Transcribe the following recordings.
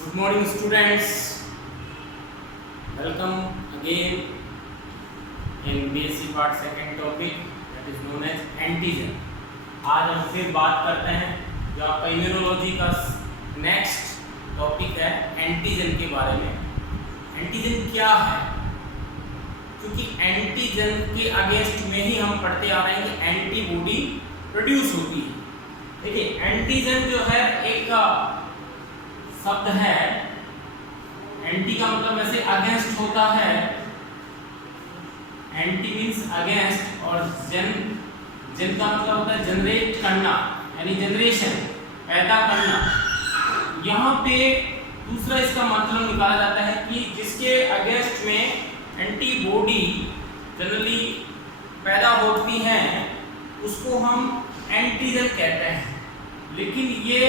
Good morning, students. Welcome again in BSc Part second topic that is known as antigen. आज हम फिर बात करते हैं जो आपका इम्यूनोलॉजी का नेक्स्ट टॉपिक है एंटीजन के बारे में। एंटीजन क्या है? क्योंकि एंटीजन के अगेंस्ट में ही हम पढ़ते आ रहे हैं कि एंटीबॉडी प्रोड्यूस होती है। देखिए, एंटीजन जो है एक शब्द है। एंटी का मतलब वैसे अगेंस्ट होता है, एंटी मीन्स अगेंस्ट, और जन का मतलब होता है जनरेट करना, यानी जनरेशन, पैदा करना। यहाँ पे दूसरा इसका मतलब निकाला जाता है कि जिसके अगेंस्ट में एंटीबॉडी जनरली पैदा होती हैं उसको हम एंटीजन कहते हैं। लेकिन ये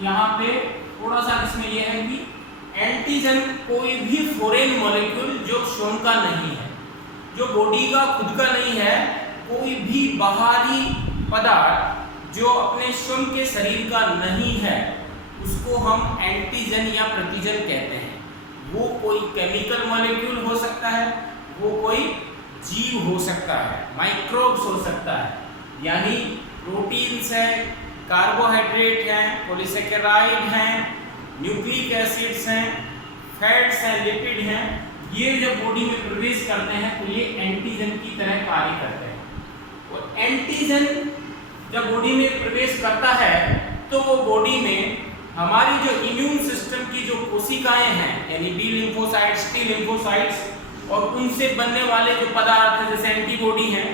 यहाँ पे थोड़ा सा इसमें यह है कि एंटीजन कोई भी फॉरेन मॉलिक्यूल जो स्वयं का नहीं है, जो बॉडी का खुद का नहीं है, कोई भी बाहरी पदार्थ जो अपने स्वयं के शरीर का नहीं है, उसको हम एंटीजन या प्रतिजन कहते हैं। वो कोई केमिकल मॉलिक्यूल हो सकता है, वो कोई जीव हो सकता है, माइक्रोब्स हो सकता है, यानी प्रोटीन्स है, कार्बोहाइड्रेट हैं, पॉलीसेकेराइड हैं, न्यूक्लिक एसिड्स हैं, फैट्स हैं, लिपिड हैं। ये जब बॉडी में प्रवेश करते हैं तो ये एंटीजन की तरह कार्य करते हैं। और एंटीजन जब बॉडी में प्रवेश करता है तो वो बॉडी में हमारी जो इम्यून सिस्टम की जो कोशिकाएं हैं, यानी बी लिम्फोसाइट्स, टी लिम्फोसाइट्स, और उनसे बनने वाले जो पदार्थ हैं जैसे एंटीबॉडी हैं,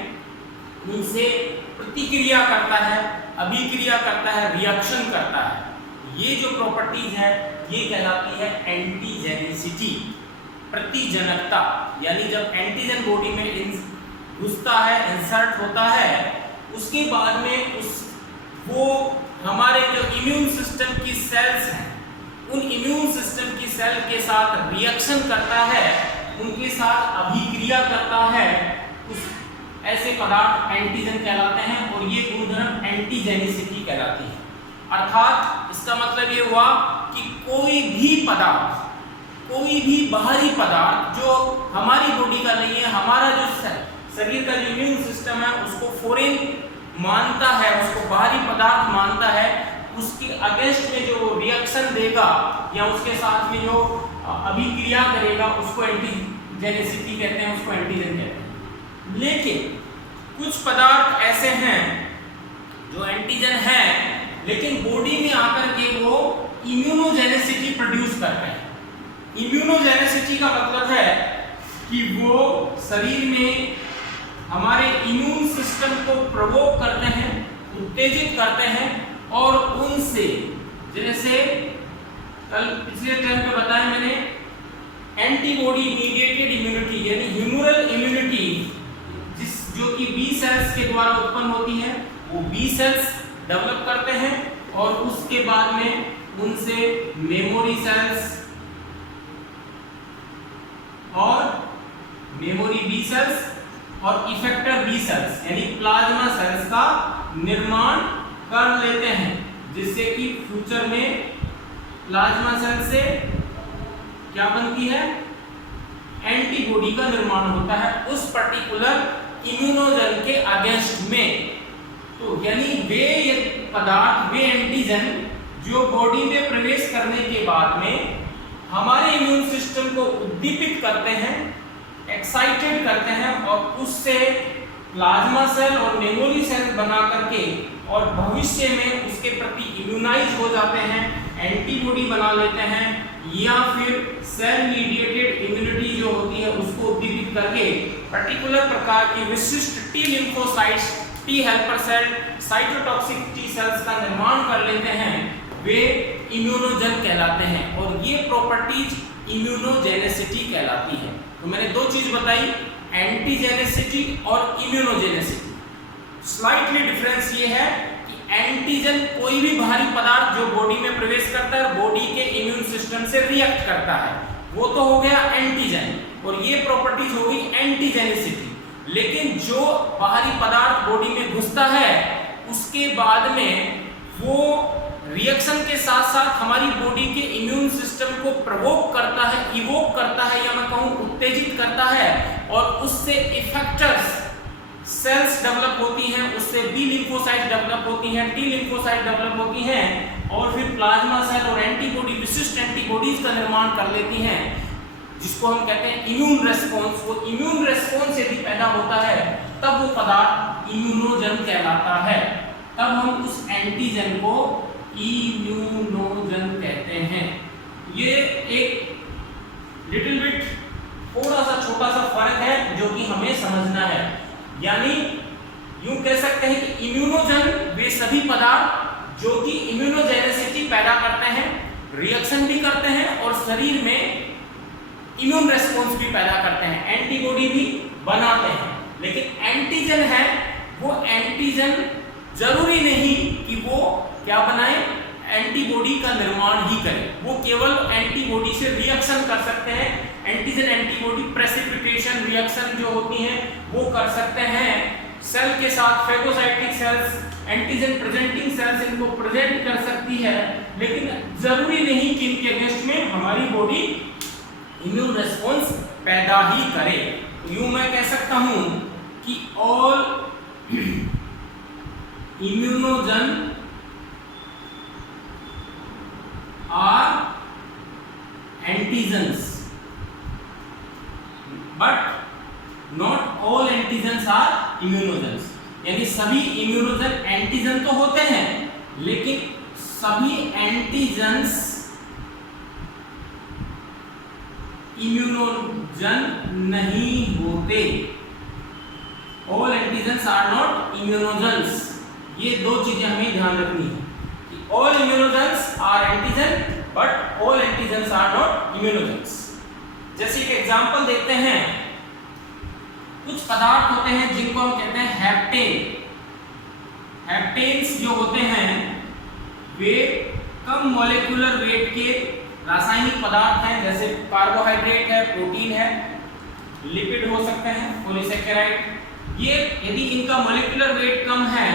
उनसे प्रतिक्रिया करता है, अभिक्रिया करता है, रिएक्शन करता है। ये जो प्रॉपर्टीज है ये कहलाती है एंटीजेनिसिटी, प्रतिजनकता। यानी जब एंटीजन बॉडी में घुसता है, इंसर्ट होता है, उसके बाद में वो हमारे जो इम्यून सिस्टम की सेल्स हैं, उन इम्यून सिस्टम की सेल के साथ रिएक्शन करता है, उनके साथ अभिक्रिया करता है। उस ऐसे पदार्थ एंटीजन कहलाते हैं और ये गुणधर्म एंटीजेनिसिटी कहलाती है। अर्थात इसका मतलब ये हुआ कि कोई भी पदार्थ, कोई भी बाहरी पदार्थ जो हमारी बॉडी का नहीं है, हमारा जो शरीर का जो इम्यून सिस्टम है उसको फॉरेन मानता है, उसको बाहरी पदार्थ मानता है, उसके अगेंस्ट में जो रिएक्शन देगा या उसके साथ में जो अभिक्रिया करेगा उसको एंटीजेनिसिटी कहते हैं, उसको एंटीजन कहते हैं। लेकिन कुछ पदार्थ ऐसे हैं जो एंटीजन हैं लेकिन बॉडी में आकर के वो इम्यूनोजेनिसिटी प्रोड्यूस करते हैं। इम्यूनोजेनिसिटी का मतलब है कि वो शरीर में हमारे इम्यून सिस्टम को प्रोवोक करते हैं, उत्तेजित करते हैं, और उनसे, जैसे कल पिछले टाइम पे बताया मैंने, एंटीबॉडी मीडिएटेड इम्यूनिटी यानी ह्यूमरल इम्यूनिटी जो कि बी सेल्स के द्वारा उत्पन्न होती है, वो बी सेल्स डेवलप करते हैं और उसके बाद में उनसे मेमोरी सेल्स और मेमोरी बी सेल्स और इफेक्टर बी सेल्स यानी प्लाज्मा सेल्स का निर्माण कर लेते हैं, जिससे कि फ्यूचर में प्लाज्मा सेल से क्या बनती है, एंटीबॉडी का निर्माण होता है उस पर्टिकुलर इम्यूनोजन के अगेंस्ट में। तो यानी वे पदार्थ, वे एंटीजन जो बॉडी में प्रवेश करने के बाद में हमारे इम्यून सिस्टम को उद्दीपित करते हैं, एक्साइटेड करते हैं, और उससे प्लाज्मा सेल और मेमोरी सेल बना करके और भविष्य में उसके प्रति इम्यूनाइज हो जाते हैं, एंटीबॉडी बना लेते हैं, या फिर सेल मीडिएटेड इम्यूनिटी जो होती है उसको उद्दीपित करके पर्टिकुलर प्रकार की विशिष्ट T lymphocytes, T helper cell, cytotoxic T cells का निर्माण कर लेते हैं। वे इम्यूनोजन कहलाते हैं और ये प्रॉपर्टीज इम्यूनोजेनिसिटी कहलाती है। तो मैंने दो चीज बताई, एंटीजेनिसिटी और इम्यूनोजेनिसिटी। स्लाइटली डिफरेंस ये है कि एंटीजन कोई भी बाहरी पदार्थ जो बॉडी में प्रवेश करता है और बॉडी के इम्यून सिस्टम से रिएक्ट करता है, वो तो हो गया एंटीजन, और ये प्रॉपर्टीज हो गई एंटीजेनिसिटी। लेकिन जो बाहरी पदार्थ बॉडी में घुसता है उसके बाद में वो रिएक्शन के साथ साथ हमारी बॉडी के इम्यून सिस्टम को प्रवोक करता है, इवोक करता है, या मैं कहूँ उत्तेजित करता है, और उससे इफेक्टर्स सेल्स डेवलप होती हैं, उससे बी लिम्फोसाइट डेवलप होती हैं, टी लिम्फोसाइट डेवलप होती हैं, और फिर प्लाज्मा सेल और एंटीबॉडी, विशिष्ट एंटीबॉडीज का निर्माण कर लेती हैं, जिसको हम कहते हैं इम्यून रेस्पॉन्स। वो इम्यून रेस्पॉन्स यदि पैदा होता है तब वो पदार्थ इम्यूनोजन कहलाता है। तब हम उस एंटीजन को इम्यूनोजन कहते हैं। ये एक लिटिल बिट थोड़ा सा छोटा सा फर्क है जो कि हमें समझना है। यानी यूं कह सकते हैं कि इम्यूनोजन वे सभी पदार्थ जो कि इम्यूनोजेनेसिटी पैदा करते हैं, रिएक्शन भी करते हैं और शरीर में इम्यून रेस्पॉन्स भी पैदा करते हैं, एंटीबॉडी भी बनाते हैं। लेकिन एंटीजन है, वो एंटीजन जरूरी नहीं कि वो क्या बनाए, एंटीबॉडी का निर्माण ही करे। वो केवल एंटीबॉडी से रिएक्शन कर सकते हैं। एंटीजन एंटीबॉडी प्रेसिपिटेशन रिएक्शन जो होती है वो कर सकते हैं सेल के साथ। Phagocytic cells, antigen presenting cells इनको प्रेजेंट कर सकती है, लेकिन जरूरी नहीं कि इनके अगेंस्ट में हमारी बॉडी इम्यून रेस्पॉन्स पैदा ही करे। तो यूं मैं कह सकता हूं कि all immunogen are antigens, but not all antigens are immunogens. यानी सभी इम्यूनोजन एंटीजन तो होते हैं, लेकिन सभी एंटीजन्स इम्यूनोजन नहीं होते। All antigens are not immunogens. ये दो चीजें हमें ध्यान रखनी है कि all immunogens are antigen but all antigens are not immunogens. जैसे एक एग्जांपल देखते हैं, कुछ पदार्थ होते हैं जिनको हम कहते हैं हेप्टेन। हेप्टेन्स जो होते हैं वे कम मॉलिक्यूलर वेट के रासायनिक पदार्थ हैं, जैसे कार्बोहाइड्रेट है, प्रोटीन है, लिपिड हो सकते हैं, पॉलीसेकेराइड। ये यदि इनका मॉलिक्यूलर वेट कम है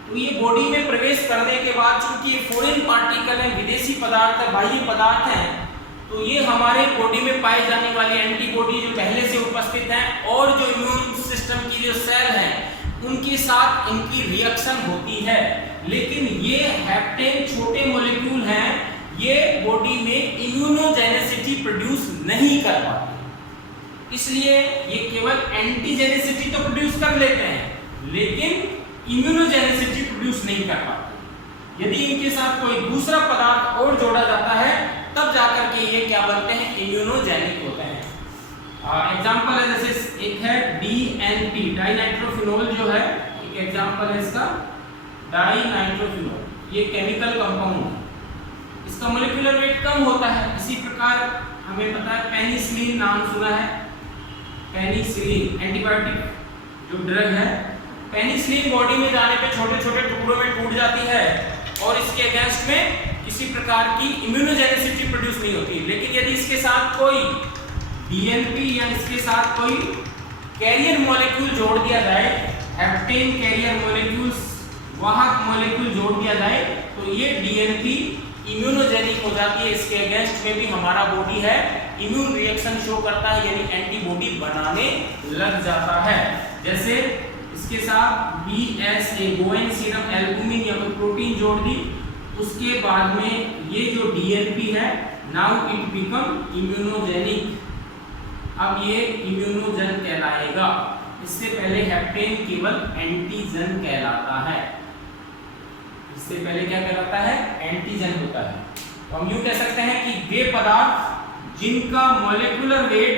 तो ये बॉडी में प्रवेश करने के बाद, चूंकि ये फॉरेन पार्टिकल है, विदेशी पदार्थ है, बाह्य पदार्थ है, तो ये हमारे बॉडी में पाई जाने वाली एंटीबॉडी जो पहले से उपस्थित है और जो इम्यून सिस्टम की जो सेल है उनके साथ इनकी रिएक्शन होती है। लेकिन ये हेप्टेन छोटे मॉलिक्यूल हैं, ये बॉडी में इम्यूनोजेनेसिटी प्रोड्यूस नहीं कर पाते, इसलिए ये केवल एंटीजेनेसिटी तो प्रोड्यूस कर लेते हैं लेकिन इम्यूनोजेनेसिटी प्रोड्यूस नहीं कर पाते। यदि इनके साथ कोई दूसरा पदार्थ और जोड़ा जाता है तब जाकर के ये क्या बनते हैं, इम्यूनोजेनिक होते हैं। एग्जांपल है, जैसे एक है DNP, डाइनाइट्रोफिनोल जो है, एक एग्जांपल है इसका डाइनाइट्रोफिनोल। ये केमिकल कंपाउंड है, इसका मॉलिक्यूलर वेट कम होता है। इसी प्रकार हमें पता है पेनिसिलिन, नाम सुना है, पेनिसिलिन एंटीबायोटिक जो ड्रग है। पेनिसिलिन बॉडी में जाने पे छोटे छोटे टुकड़ों में टूट जाती है और इसके अगेंस्ट में किसी प्रकार की इम्यूनोजेनेसिटी प्रोड्यूस नहीं होती। लेकिन यदि इसके साथ कोई DNP या इसके साथ कोई कैरियर मॉलिक्यूल जोड़ दिया जाए, हेप्टेन कैरियर मॉलिक्यूल्स, वाहक मॉलिक्यूल जोड़ दिया जाए, तो ये DNP इम्यूनोजेनिक हो जाती है। इसके अगेंस्ट में भी हमारा बॉडी है इम्यून रिएक्शन शो करता है, यानी एंटीबॉडी बनाने लग जाता है। जैसे इसके साथ BSA गोएन सीरम एल्बुमिन या कोई प्रोटीन जोड़ दी, उसके बाद में ये जो DNP है नाउ इट बिकम इम्यूनोजेनिक, अब ये इम्यूनोजन कहलाएगा। इससे पहले हेप्टेन केवल एंटीजन कहलाता है, इससे पहले क्या कहलाता है, एंटीजन होता है। तो हम यूं कह सकते हैं कि वे पदार्थ जिनका मॉलिक्यूलर वेट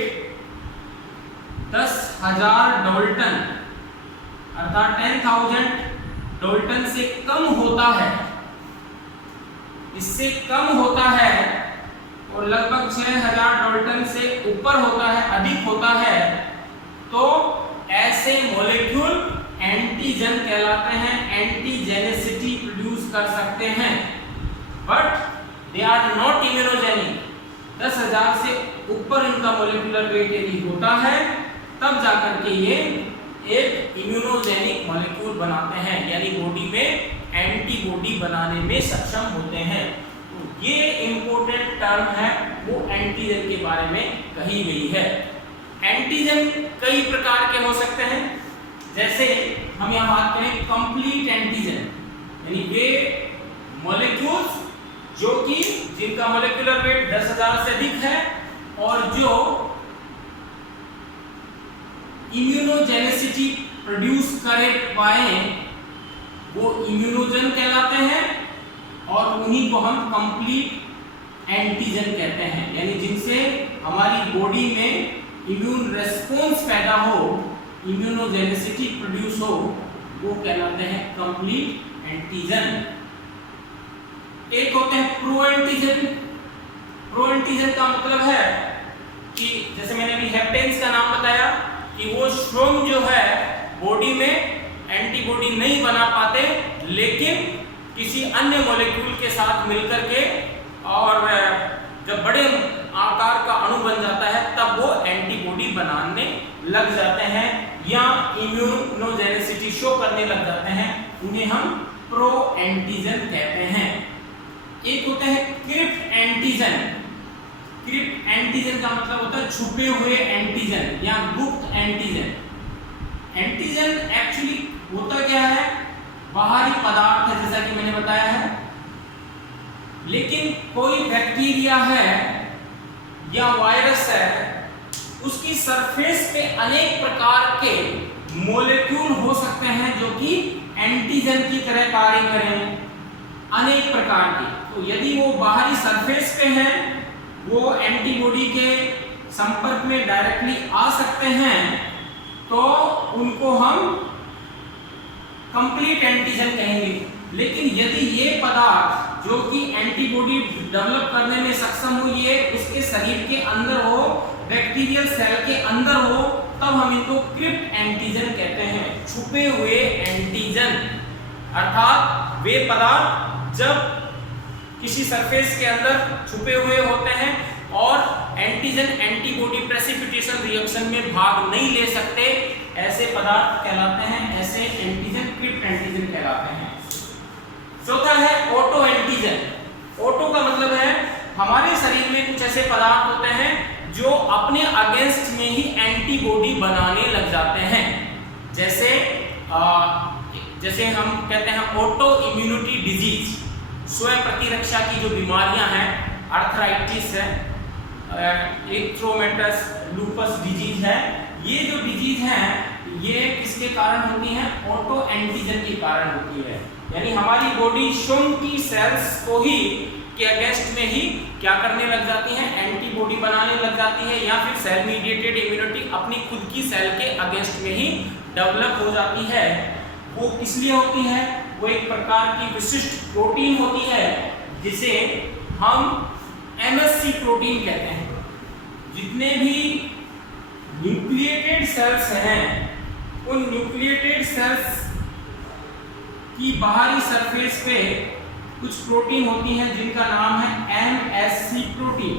10,000 डाल्टन अर्थात 10,000 डाल्टन से कम होता है, इससे कम होता है और लगभग 6,000 डाल्टन से ऊपर होता है, अधिक होता है, तो ऐसे मॉलिक्यूल एंटीजन कहलाते हैं, एंटीजेनेसिटी प्रोड्यूस कर सकते हैं, but they are not immunogenic. 10,000 से ऊपर इनका मॉलिक्यूलर वेट यदि होता है तब जाकर के ये एक इम्यूनोजेनिक मॉलिक्यूल बनाते हैं, यानी बॉडी में एंटीबॉडी एंटीबॉडी बनाने में सक्षम होते हैं। तो ये इंपॉर्टेंट टर्म है वो एंटीजन के बारे में कही गई है। एंटीजन कई प्रकार के हो सकते हैं, जैसे हम यहाँ बात करें कंप्लीट एंटीजन, यानी वे मॉलिक्यूल्स जो कि जिनका मॉलिक्यूलर वेट 10,000 से अधिक है और जो इम्यूनोजेनेसिटी प्रोड्यूस करे पाए वो इम्यूनोजन कहलाते हैं, और उन्हीं को हम कंप्लीट एंटीजन कहते हैं, यानी जिनसे हमारी बॉडी में इम्यून रेस्पॉन्स पैदा हो, इम्यूनोजेनेसिटी प्रोड्यूस हो, वो कहलाते हैं कंप्लीट एंटीजन। एक होते हैं प्रो एंटीजन। प्रो एंटीजन का मतलब है कि जैसे मैंने अभी हेप्टेन्स का नाम बताया कि वो श्रम जो है बॉडी में एंटीबॉडी नहीं बना पाते, लेकिन किसी अन्य मॉलिक्यूल के साथ मिलकर के और जब बड़े आकार का अणु बन जाता है तब वो एंटीबॉडी बनाने लग जाते हैं या इम्यूनोजेनेसिटी शो करने लग जाते हैं, उन्हें हम प्रो एंटीजन कहते हैं। एक होता है क्रिप्ट एंटीजन। क्रिप्ट एंटीजन का मतलब होता है छुपे हुए एंटीजन या गुप्त एंटीजन। एंटीजन एक्चुअली होता क्या है, बाहरी पदार्थ है जैसा कि मैंने बताया है, लेकिन कोई बैक्टीरिया है या वायरस है, उसकी सरफेस पे अनेक प्रकार के मॉलिक्यूल हो सकते हैं जो कि एंटीजन की तरह कार्य करें, अनेक प्रकार के। तो यदि वो बाहरी सरफेस पे हैं, वो एंटीबॉडी के संपर्क में डायरेक्टली आ सकते हैं, तो उनको हम कंप्लीट एंटीजन कहेंगे। लेकिन यदि ये पदार्थ जो कि एंटीबॉडी डेवलप करने में सक्षम हो, ये उसके शरीर के अंदर हो, बैक्टीरियल सेल के अंदर हो, तब हम इनको क्रिप्ट एंटीजन कहते हैं, छुपे हुए एंटीजन। अर्थात वे पदार्थ जब किसी सरफेस के अंदर छुपे हुए होते हैं और एंटीजन एंटीबॉडी प्रेसिपिटेशन रिएक्शन में भाग नहीं ले सकते, ऐसे पदार्थ कहलाते हैं, ऐसे एंटीजन क्रिप्ट एंटीजन कहलाते हैं। चौथा है ऑटो एंटीजन। ऑटो का मतलब है हमारे शरीर में कुछ ऐसे पदार्थ होते हैं जो अपने अगेंस्ट में ही एंटीबॉडी बनाने लग जाते हैं, जैसे हम कहते हैं ऑटो इम्यूनिटी डिजीज, स्वयं प्रतिरक्षा की जो बीमारियां हैं, आर्थराइटिस है, एरिथ्रोमेटस लूपस डिजीज है, ये जो डिजीज हैं ये किसके कारण होती हैं, ऑटो एंटीजन के कारण होती है। यानी हमारी बॉडी स्वयं की सेल्स को ही के अगेंस्ट में ही क्या करने लग जाती है, एंटीबॉडी बनाने लग जाती है, या फिर सेल मीडिएटेड इम्यूनिटी अपनी खुद की सेल के अगेंस्ट में ही डेवलप हो जाती है। वो किस लिए होती है, वो एक प्रकार की विशिष्ट प्रोटीन होती है जिसे हम एमएससी प्रोटीन कहते हैं। जितने भी न्यूक्लिएटेड सेल्स हैं, उन न्यूक्लिएटेड सेल्स की बाहरी सरफेस पे कुछ प्रोटीन होती हैं जिनका नाम है एमएससी प्रोटीन।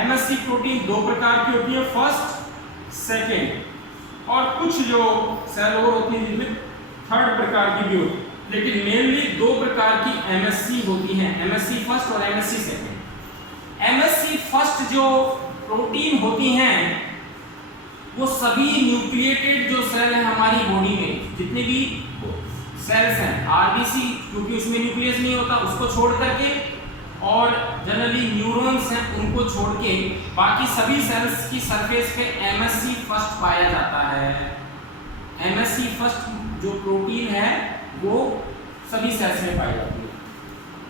एमएससी प्रोटीन दो प्रकार की होती है, फर्स्ट, सेकेंड, और कुछ जो सेल और होती है जिनमें थर्ड प्रकार की भी होती है, लेकिन मेनली दो प्रकार की एमएससी होती हैं, एमएससी फर्स्ट और एमएससी सेकेंड। एमएससी फर्स्ट जो प्रोटीन होती हैं वो सभी न्यूक्लिएटेड जो सेल है हमारी बॉडी में, जितने भी सेल्स हैं, आरबीसी क्योंकि उसमें न्यूक्लियस नहीं होता उसको छोड़ करके, और जनरली न्यूरॉन्स हैं उनको छोड़ के बाकी सभी सेल्स की सरफेस पे एमएससी फर्स्ट पाया जाता है। एमएससी फर्स्ट जो प्रोटीन है वो सभी सेल्स में पाई जाती है।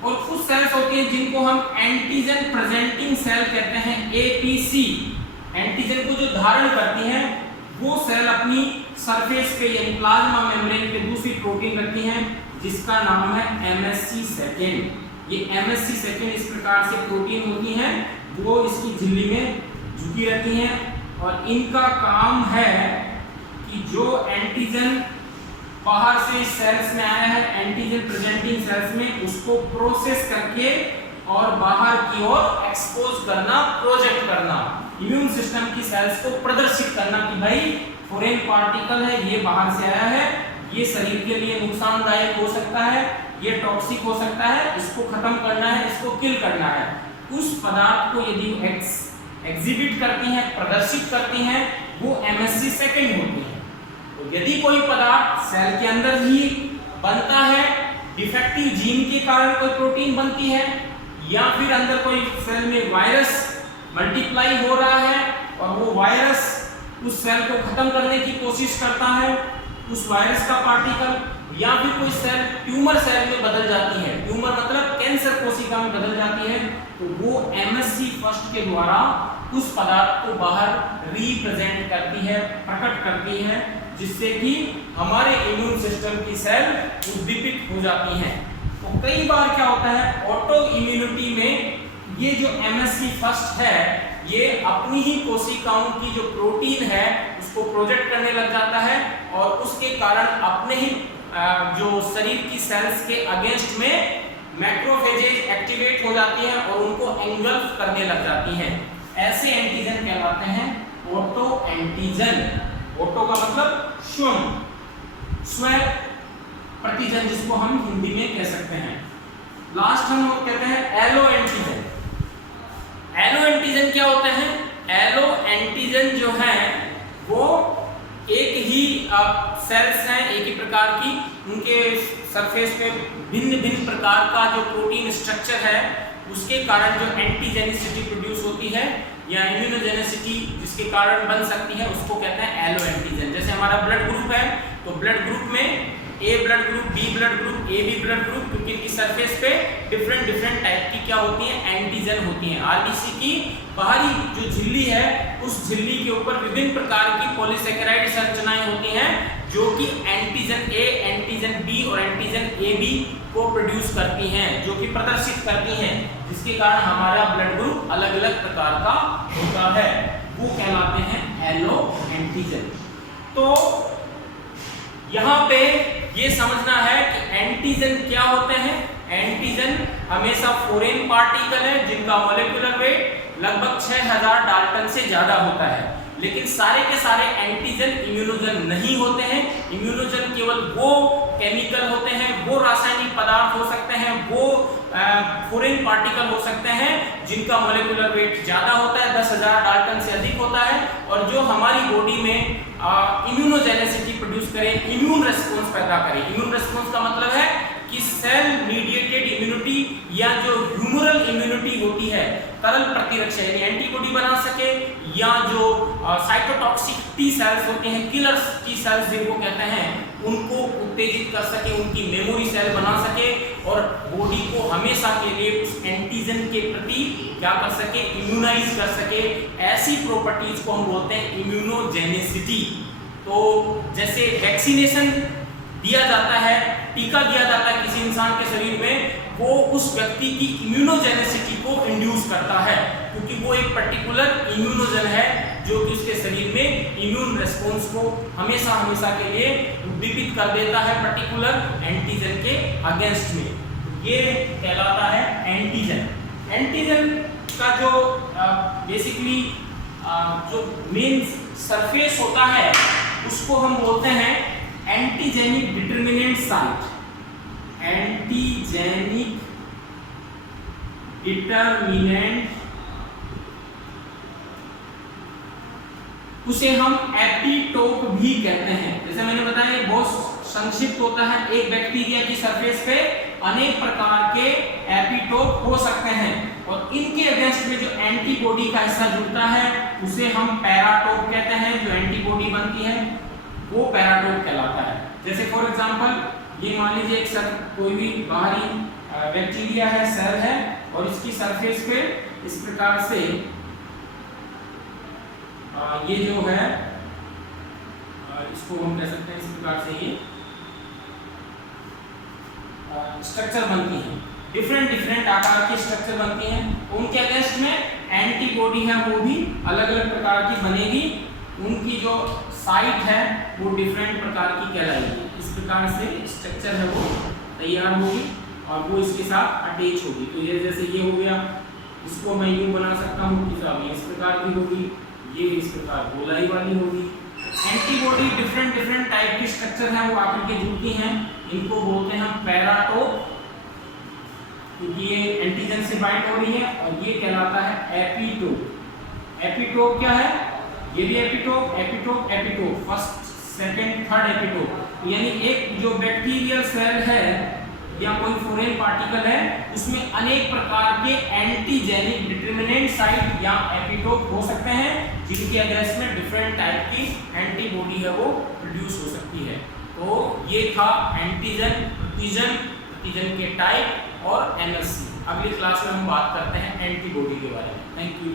और कुछ सेल्स होती हैं जिनको हम एंटीजन प्रेजेंटिंग सेल कहते हैं, एपीसी। एंटीजन को जो धारण करती हैं वो सेल अपनी सरफेस पे यानी प्लाज्मा मेम्ब्रेन पे दूसरी प्रोटीन रखती हैं जिसका नाम है एमएससी सेकेंड। ये एमएससी सेकेंड इस प्रकार से प्रोटीन होती हैं, वो इसकी झिल्ली में झुकी रहती हैं और इनका काम है कि जो एंटीजन बाहर से सेल्स में आया है, एंटीजन प्रेजेंटिंग सेल्स में, उसको प्रोसेस करके और बाहर की ओर एक्सपोज करना, प्रोजेक्ट करना, इम्यून सिस्टम की सेल्स को प्रदर्शित करना कि भाई फॉरेन पार्टिकल है, ये बाहर से आया है, ये शरीर के लिए नुकसानदायक हो सकता है, ये टॉक्सिक हो सकता है, इसको खत्म करना है, इसको किल करना है, उस पदार्थ को यदि एग्जिबिट करती हैं, प्रदर्शित करती हैं, वो MSC सेकंड होती है। तो यदि कोई पदार्थ सेल के अंदर ही बनता है, डिफेक्टिव जीन के कारण कोई प्रोटीन बनती है, या फिर अंदर कोई सेल में वायरस मल्टीप्लाई हो रहा है और वो वायरस उस सेल को खत्म करने की कोशिश करता है, उस वायरस का पार्टिकल, या फिर कोई सेल ट्यूमर सेल में बदल जाती है, ट्यूमर मतलब कैंसर कोशिका में बदल जाती है, तो वो MSC फर्स्ट के द्वारा उस पदार्थ को बाहर रिप्रेजेंट करती है, प्रकट करती है, जिससे कि हमारे इम्यून सिस्टम की सेल उद्दीपित हो जाती हैं। तो कई बार क्या होता है, ऑटो इम्यूनिटी में ये जो MSC फर्स्ट है, ये अपनी ही कोशिकाओं की जो प्रोटीन है उसको प्रोजेक्ट करने लग जाता है और उसके कारण अपने ही जो शरीर की सेल्स के अगेंस्ट में मैक्रोफेजेज एक्टिवेट हो जाती हैं और उनको एंगल्फ करने लग जाती हैं। ऐसे एंटीजन कहलाते हैं ऑटो एंटीजन। ऑटो का मतलब स्वयं प्रतिजन, जिसको हम हिंदी में कह सकते हैं। लास्ट हम लोग कहते हैं एलो एंटीजन। एलो एंटीजन क्या होते हैं? एलो एंटीजन जो है वो एक ही सेल्स हैं, एक ही प्रकार की, उनके सरफेस पे भिन्न भिन्न प्रकार का जो प्रोटीन स्ट्रक्चर है, उसके कारण जो एंटीजेनिसिटी प्रोड्यूस होती है या इम्यूनोजेनिसिटी जिसके कारण बन सकती है, उसको कहते हैं एलो एंटीजन। जैसे हमारा ब्लड ग्रुप है, तो ब्लड ग्रुप में A blood group, B blood group, A B blood group, क्योंकि इनकी सरफेस पे डिफरेंट टाइप की क्या होती हैं, एंटीजन होती हैं। आरबीसी की बाहरी जो झिल्ली है, उस झिल्ली के ऊपर विभिन्न प्रकार की पॉलीसेकेराइड संरचनाएं होती हैं जो कि एंटीजन ए, एंटीजन बी और एंटीजन ए बी को प्रोड्यूस करती हैं, जो कि प्रदर्शित करती हैं, जिसके कारण हमारा ब्लड ग्रुप अलग अलग प्रकार का होता है, वो कहलाते हैं एलो एंटीजन। तो यहाँ पे ये समझना है कि एंटीजन क्या होते हैं। एंटीजन हमेशा फॉरेन पार्टिकल है जिनका मॉलिक्यूलर वेट लगभग 6000 डाल्टन से ज्यादा होता है, लेकिन सारे के सारे एंटीजन इम्यूनोजन नहीं होते हैं। इम्यूनोजन केवल वो केमिकल होते हैं, वो रासायनिक पदार्थ हो सकते हैं, वो फॉरेन पार्टिकल हो सकते हैं जिनका मॉलिक्यूलर वेट ज्यादा होता है, 10,000 डाल्टन से अधिक होता है, और जो हमारी बॉडी में इम्यूनोजेनेसिटी प्रोड्यूस करें, इम्यून रेस्पॉन्स पैदा करें। इम्यून रेस्पॉन्स का मतलब है कि सेल मीडिएटेड इम्यूनिटी या जो ह्यूमरल इम्यूनिटी होती है, तरल प्रतिरक्षा यानी एंटीबॉडी बना सके, या जो साइटोटॉक्सिक टी सेल्स होते हैं, किलर टी सेल्स जिनको कहते हैं, उनको उत्तेजित कर सके, उनकी मेमोरी सेल बना सके और बॉडी को हमेशा के लिए उस एंटीजन के प्रति क्या कर सके, इम्यूनाइज कर सके। ऐसी प्रॉपर्टीज को हम बोलते हैं इम्यूनोजेनेसिटी। तो जैसे वैक्सीनेशन दिया जाता है, टीका दिया जाता है किसी इंसान के शरीर में, वो उस व्यक्ति की इम्यूनोजेनेसिटी को इंड्यूस करता है, क्योंकि वो एक पर्टिकुलर इम्यूनोजन है जो कि उसके शरीर में इम्यून रेस्पॉन्स को हमेशा के लिए उद्दीपित कर देता है पर्टिकुलर एंटीजन के अगेंस्ट में। ये कहलाता है एंटीजन। एंटीजन का जो बेसिकली जो मेन सरफेस होता है उसको हम बोलते हैं antigenic determinant site. Antigenic determinant, उसे हम एपिटोप भी कहते हैं। जैसे मैंने बताया बहुत संक्षिप्त होता है। एक बैक्टीरिया की सरफेस पे अनेक प्रकार के एपिटोप हो सकते हैं और इनके अगेंस्ट में जो एंटीबॉडी का हिस्सा जुड़ता है उसे हम पैराटोप कहते हैं। जो एंटीबॉडी बनती है वो पैराटोप कहलाता है। जैसे फॉर एग्जांपल ये मान लीजिए एक कोई भी बाहरी बैक्टीरिया है, सेल है, और इसकी सरफेस पे इस प्रकार से ये जो है इसको हम कह सकते हैं इस प्रकार से ये स्ट्रक्चर बनती है, डिफरेंट आकार की स्ट्रक्चर बनती हैं। उनके अगेंस्ट में एंटीबॉडी है वो भी अलग अलग प्रकार की बनेगी, उनकी जो साइट है वो डिफरेंट प्रकार की कहलाएगी। इस प्रकार से स्ट्रक्चर है वो तैयार होगी और वो इसके साथ अटैच होगी। तो ये जैसे ये हो गया, इसको मैं यूं बना सकता हूँ कि इस प्रकार की होगी, ये इस प्रकार गोलाई वाली होगी, एंटीबॉडी डिफरेंट डिफरेंट टाइप की स्ट्रक्चर है वो आकर के जुड़ती हैं, इनको बोलते हैं हम पैराटोप, क्योंकि ये एंटीजन से बाइंड हो रही है, और ये कहलाता है एपिटोप। एपिटोप क्या है? ये भी epitope, epitope, epitope, first second third epitope, यानी एक जो बैक्टीरियल सेल है या कोई फॉरेन पार्टिकल है उसमें अनेक प्रकार के एंटीजेनिक डिटरमिनेंट साइट या एपिटोप हो सकते हैं, जिनके अगेंस्ट में डिफरेंट टाइप की एंटीबॉडी है वो प्रोड्यूस हो सकती है। तो ये था एंटीजन, प्रतिजन, प्रतिजन के टाइप और एमएससी। अगली क्लास में हम बात करते हैं एंटीबॉडी के बारे में। Thank you.